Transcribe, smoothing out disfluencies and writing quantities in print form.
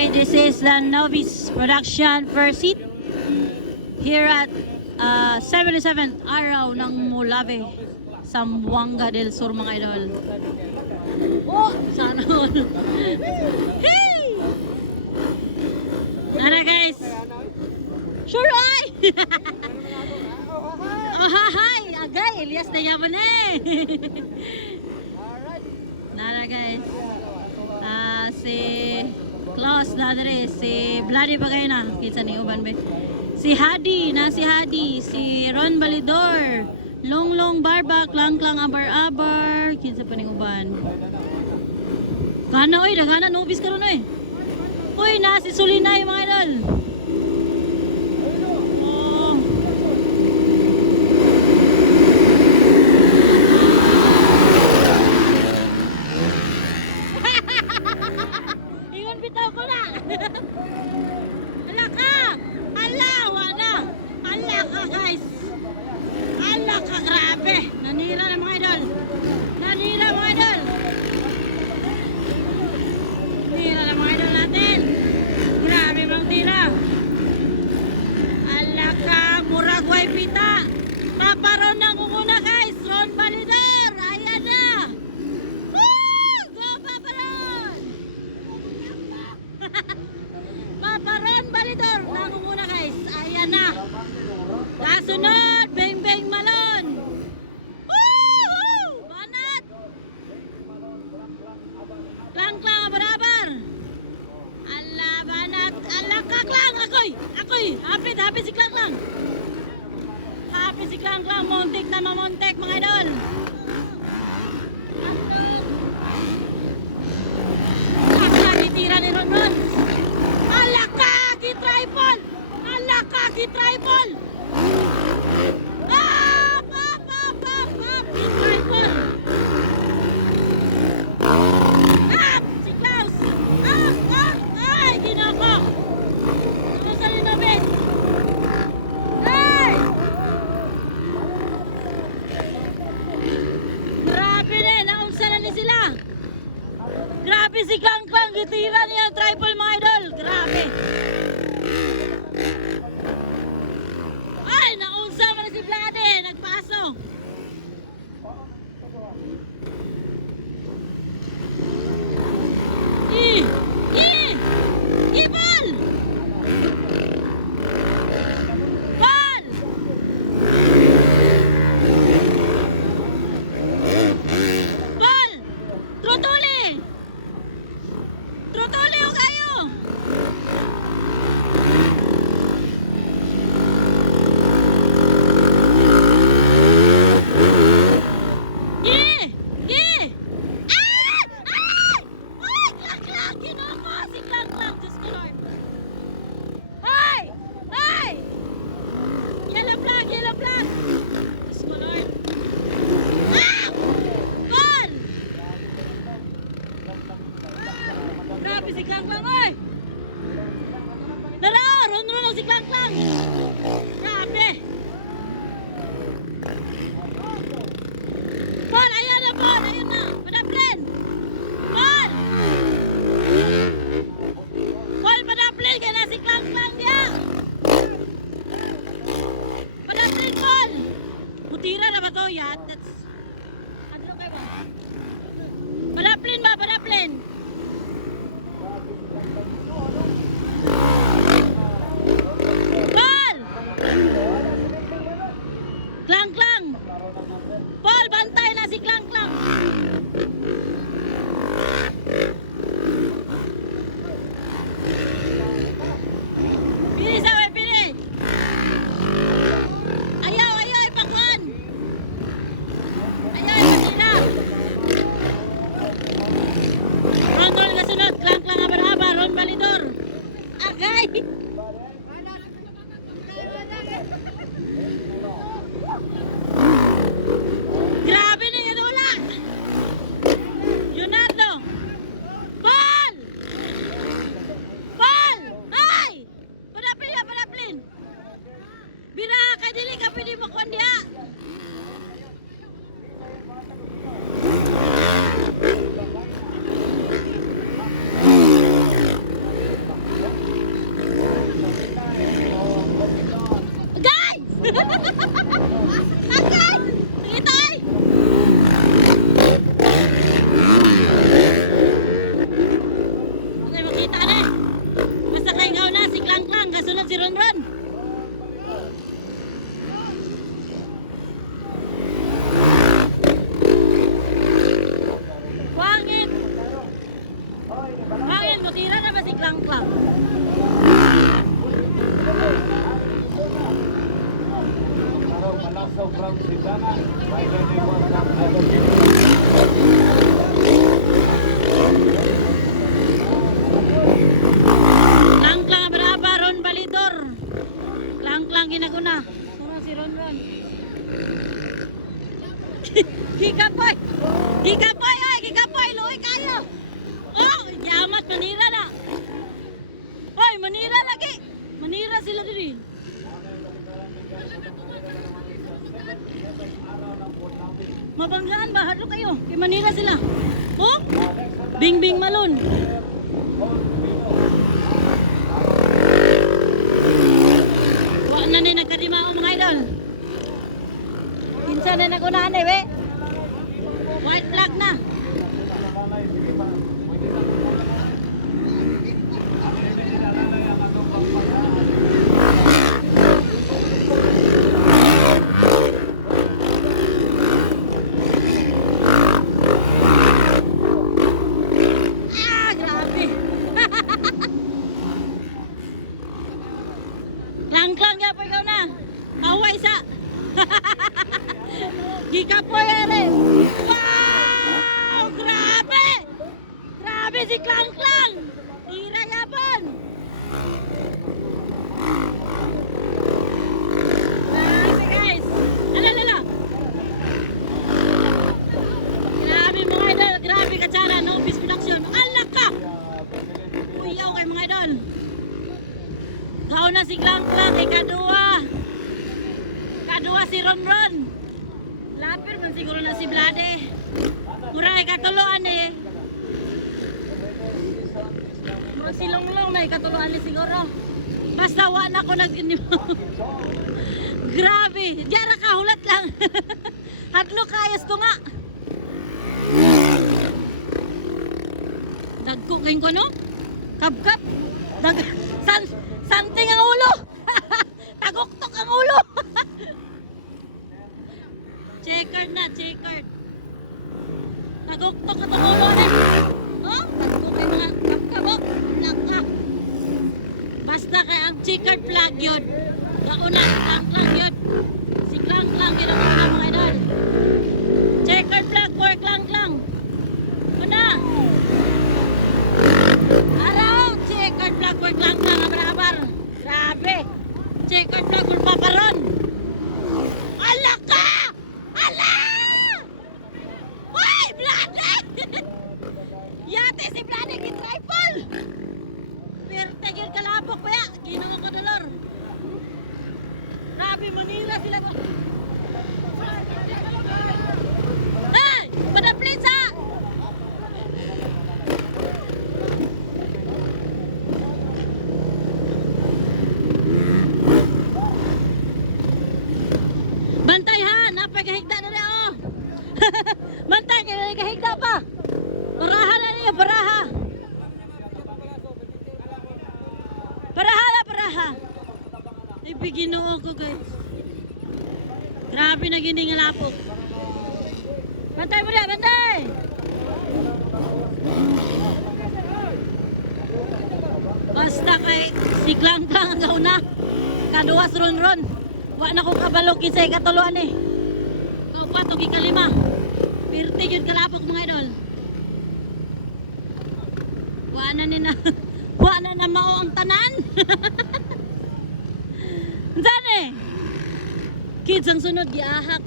Okay, this is the Novice production first seat here at 77th araw ng Molave, Zamboanga del Sur, mga idol. Oh, sana all. Hey! Nana guys. Sure ay. Oh, hi, agay, Elias na yaman eh. Nana guys. Si Klaus na dere, si Vladi bagay na, kitsa ni uban be. Si Hadi, si Ron Balidor, Longlong Barba, Klang Abar, kitsa pa ni uban. Kana oy, dagana nobis karon oy. Uy, na si Sulinay mga idol. Oh. Ingon bitaw ko na. Ala ka. Ala, wala. Ala ka guys. Ala ka, grabe. Nanira na mga idol. Nanira mga idol. Tira na mga idol natin. Grabe bang tira. Ala ka, murag way pita. Paparon na muna guys. Ron Balidor. Ayan na. Woo! Go Paparon. Paparon Balidor. Nangunguna guys. Ayan na. Kasunod. Beng Malon. Woo! Banat. Klang Abar. Ala banat. Ala ka Klang. Akoy. Hapit si Klang. Hapit si Klang. Montek na mamontek mga idol. Lagi tira ni Ron. Ala ka tripod. Tripod. Tripod. Si Klaus. Ay, ginako. Ano sa linobes? Ay! Grabe na, naunsa na ni sila. Grabe si Klang, gitira niya ang tripod mga idol. Grabe. Ay, naunsa man si Vlade, nagpaso. Ball! Ball! Ball! Trotole o kayo! Grabe si Klang, oy! Nara, ron si Klang. Grabe! Paul, ayan na. Padaplen! Paul! Padaplen, kaya na si Klang niya! Padaplen, Paul! Butira na ba to? Yeah, that's... Ano kayo ba? Padaplen ba? Ball! Matira na ba si Klang Klang? Klang Klang Brava, Ron Balidor. Klang Klang ginaguna. Sino si Ron Ron? Hikapoy! Hikapoy! Ay! Hikapoy! Luoy kayo! Oh! Yamat! Manira na! Hoy! Manira lagi! Manira sila diri. Mabanggaan ba? Hadlo kayo. Kay Manira sila. Oh? Bing Bing Malun. Wa na ni nagkadimao mga idol. Kinsa na nagunaan eh, we? White flag na. Ah, grabe. Klang-klang ya po ikaw na. Away sa. Hikapoy ere. Wow! Grabe! Grabe si Klang Klang! Tira yaban! Grabe guys! Alalala! Grabe mga idol! Grabe katsara! No Peace Production! Alak ka! Uyaw kay mga idol! Gao na si Klang Klang! Ikaduwa! Ikaduwa si Ron Ron! Lapir man siguro na si Blade. Murag katuluan eh. Murag silong-long na katuluan ni siguro. Basta wa na ko nag Grabe, diara ka hulat lang. Hadlo kayas to nga. Dagko kayo ko no? Kap-kap. Santing ang ulo. Tagoktok ang ulo. Checkered na, checkered. Naguktok ka itong ulo na. Oh, naguktok kayo mga kapkabok. Naka. Basta kay ang checkered flag yun. Kauna, Klang Klang yun. Si Klang Klang yun ang una mga idol. Checkered flag for Klang Klang. Una. Araw, checkered flag for Klang Klang. Abar-abar. Grabe. Checkered flag for Paparon. Alak ka! Ala! Uy! Blade! Yate si Blade kit-rifle! Perte yun kalabok pa ya! Ginoo ko dolor! Grabe, Manila sila ko! Hey! Padaplit sa! Bantay ha! Napagahigda na rin oh! Bantay! Kahigda pa! Paraha na niya! Paraha! Paraha na! Paraha! Ay biginoo ko guys! Grabe na gining lapok! Bantay mo na! Bantay! Basta kay si Klang Klang ang gauna! Kaduwas ron-ron! Wa na ko kabalog kisay katuluan eh. Kaupat o ikalima. Pirti yun kalapok mga idol. Wa na mao ang tanan. Saan eh? Kids ang sunod giahak.